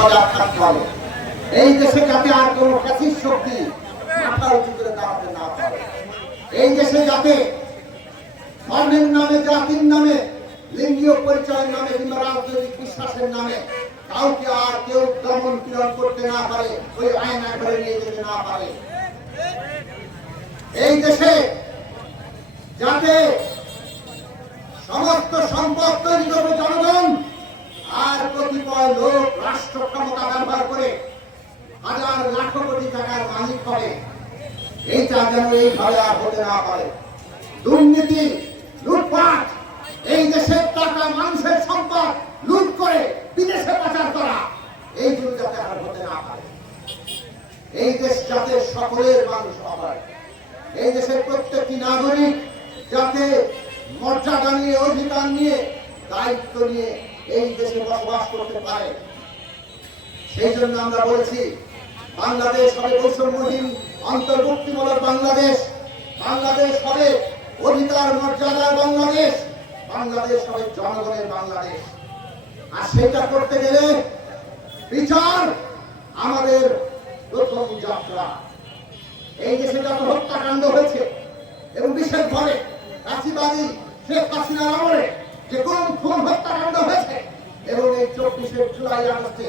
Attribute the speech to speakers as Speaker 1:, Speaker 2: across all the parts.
Speaker 1: সজাগ থাকতে হবে। এই দেশে যাতে আর কোনো ফ্যাসিস্ট শক্তি মাথা উঁচু করে দাঁড়াতে না পারে। এই দেশে যাতে ধর্মের নামে, জাতির নামে, লিঙ্গীয় পরিচয়ের নামে কিংবা রাজনৈতিক বিশ্বাসের নামে কাউকে আর কেউ দমন পীড়ন করতে না পারে, ওই আয়না করে নিয়ে যেতে না পারে। এই দেশে যাতে সমস্ত সম্পদ তৈরি করবে জনগণ আর কতিপয় লোক রাষ্ট্র ক্ষমতা ব্যবহার করে হাজার লাখ কোটি টাকার মালিক হবে। এইটা যেন এইভাবে আর হতে না পারে। দুর্নীতি, লুটপাট, এই দেশের টাকা মানুষের সম্পদ লুট করে বিদেশে পাচার করা এইগুলো যাতে আর হতে না পারে। এই দেশ যাতে সকলের মানুষ হয়, এই দেশের প্রত্যেকটি নাগরিক যাতে মর্যাদা নিয়ে, অধিকার নিয়ে, দায়িত্ব নিয়ে এই দেশে বসবাস করতে পারে সেই জন্য আমরা বলছি, বাংলাদেশ হবে বৈষম্যহীন অন্তর্ভুক্তিমূলক বাংলাদেশ। বাংলাদেশ হবে অধিকার মর্যাদার বাংলাদেশ। বাংলাদেশ হবে জনগণের বাংলাদেশ। আর সেটা করতে গেলে বিচার আমাদের প্রথম যাত্রা। এই দেশে যত হত্যাকাণ্ড হয়েছে, এবং বিশেষভাবে কাশিবাদী শেখ হাসিনার আমলে যে কোন খুন হত্যাকাণ্ড হয়েছে, এবং এই চব্বিশে জুলাই আগস্টে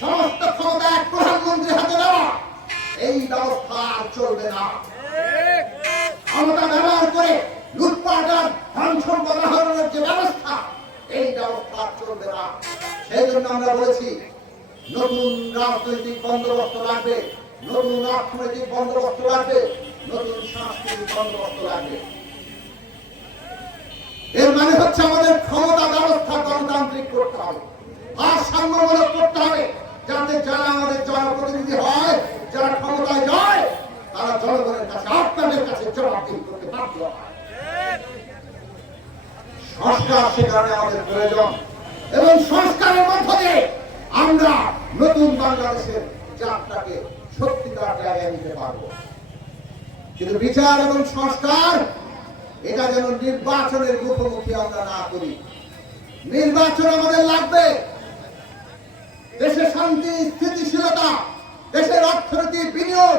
Speaker 1: সমস্ত ক্ষমতা এক প্রধানমন্ত্রীর হাতে দেওয়া। এই ব্যবস্থা আর চলবে না। ক্ষমতা ব্যবহার করে লুটপাট আর ধন সম্পদ আহরণের যে ব্যবস্থা, এই ব্যবস্থা আর চলবে না। সেই জন্য আমরা বলেছি, নতুন রাজনৈতিক বন্দোবস্ত লাগবে, নতুন অর্থনৈতিক বন্দোবস্ত লাগবে, নতুন সাংস্কৃতিক বন্দোবস্ত লাগবে। এর মানে হচ্ছে আমাদের ক্ষমতা ব্যবস্থা গণতান্ত্রিক করতে হবে। ভারসাম্যমূলক করতে যারা আমাদের জনপ্রতিনিধি হয়, যারা ক্ষমতায় যায়, তারা জনগণের কাছে, আপনাদের কাছে জবাবদিহি করতে বাধ্য সংস্কার সে আমাদের প্রয়োজন। এবং সংস্কারের মধ্য আমরা নতুন বাংলাদেশের যাত্রাকে সত্যিকার জায়গায় নিতে পারব। কিন্তু বিচার এবং সংস্কার, এটা যেন নির্বাচনের মুখোমুখি আমরা না করি। নির্বাচন আমাদের লাগবে। দেশে শান্তি, স্থিতিশীলতা, দেশের অর্থনীতি, বিনিয়োগ,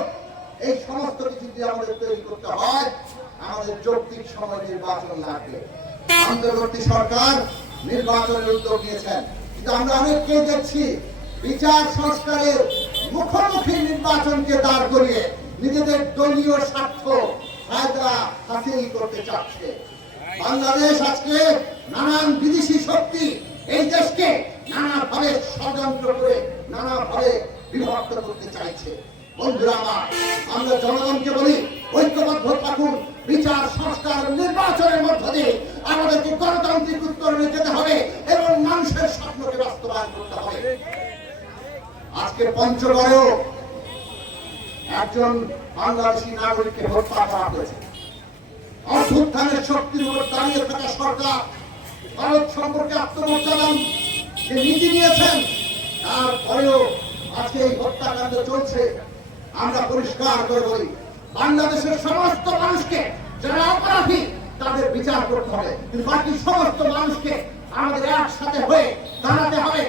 Speaker 1: এই সমস্ত কিছু যদি আমাদের তৈরি করতে হয়। আমাদের যৌক্তিক সময় নির্বাচন লাগবে। অন্তর্বর্তী সরকার নির্বাচনের উদ্যোগ নিয়েছেন। কিন্তু আমরা অনেককেই দেখছি বিচার সংস্কারের মুখোমুখি নির্বাচনকে দাঁড় করিয়ে নিজেদের দলীয় স্বার্থ ফায়দা হাসিল করতে চাচ্ছে। বাংলাদেশ আজকে নানান বিদেশি শক্তি এই দেশকে ষড়যন্ত্র করে নানাভাবে বিভক্ত করতে চাইছে। বন্ধুরা আমার, আমরা জনগণকে বলি, ঐক্যবদ্ধ থাকুন, বিচার, সংস্কার, নির্বাচনের মধ্য দিয়ে আমাদেরকে গণতান্ত্রিক উত্তরণে যেতে হবে এবং মানুষের স্বপ্নকে বাস্তবায়ন করতে হবে। আজকে পঞ্চগড়েও একজন বাংলাদেশি নাগরিককে হত্যা করা হয়েছে। অভ্যুত্থানের শক্তির উপর দাঁড়িয়ে থাকা সরকার, ভারত সম্পর্কে আত্মমর্যাদা যে নীতি নিয়েছেন তারপরেও আজকে এই হত্যাকাণ্ড চলছে, আমরা পরিষ্কার করে বলি, বাংলাদেশের সমস্ত মানুষকে যারা অপরাধী, তাদের বিচার করতে হবে। বাকি সমস্ত মানুষকে আমাদের একসাথে হয়ে দাঁড়াতে হবে,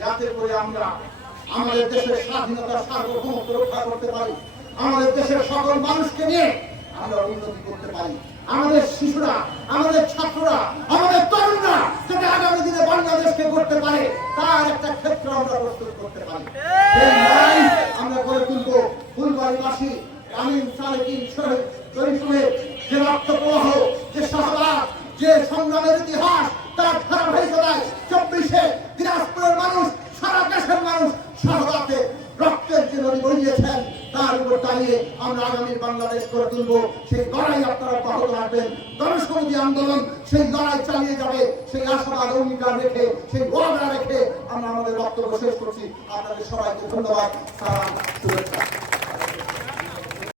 Speaker 1: যাতে করে আমরা আমাদের দেশের স্বাধীনতা সার্বভৌমত্ব রক্ষা করতে পারি। আমাদের দেশের সকল মানুষকে নিয়ে আমরা উন্নতি করতে পারি। আমাদের শিশুরা, আমাদের ছাত্ররা, আমাদের তরুণরা যাতে আগামী দিনে বাংলাদেশকে করতে পারে তার একটা ক্ষেত্র আমরা প্রস্তুত করতে পারি। আমরা গড়ে তুলবো ফুলবাড়িবাসী আমিন সালেকিন শরীফের যে রক্ত যে শাহবাগ যে সংগ্রামের ইতিহাস তার ধারাবাহিকতায় চব্বিশে দিনাজপুরের মানুষ সারা দেশের মানুষ শাহবাগে রক্তের যে নদী বইয়েছেন তার মাথার উপর টানিয়ে আমরা আগামী বাংলাদেশ করে তুলবো। সেই লড়াই আপনারা অব্যাহত রাখবেন। জনসংহতি আন্দোলন সেই লড়াই চালিয়ে যাবে। সেই আশা অঙ্গীকার রেখে, সেই বর্ণা রেখে আমরা আমাদের বক্তব্য শেষ করছি। আপনাদের সবাইকে ধন্যবাদ। সালাম, শুভেচ্ছা।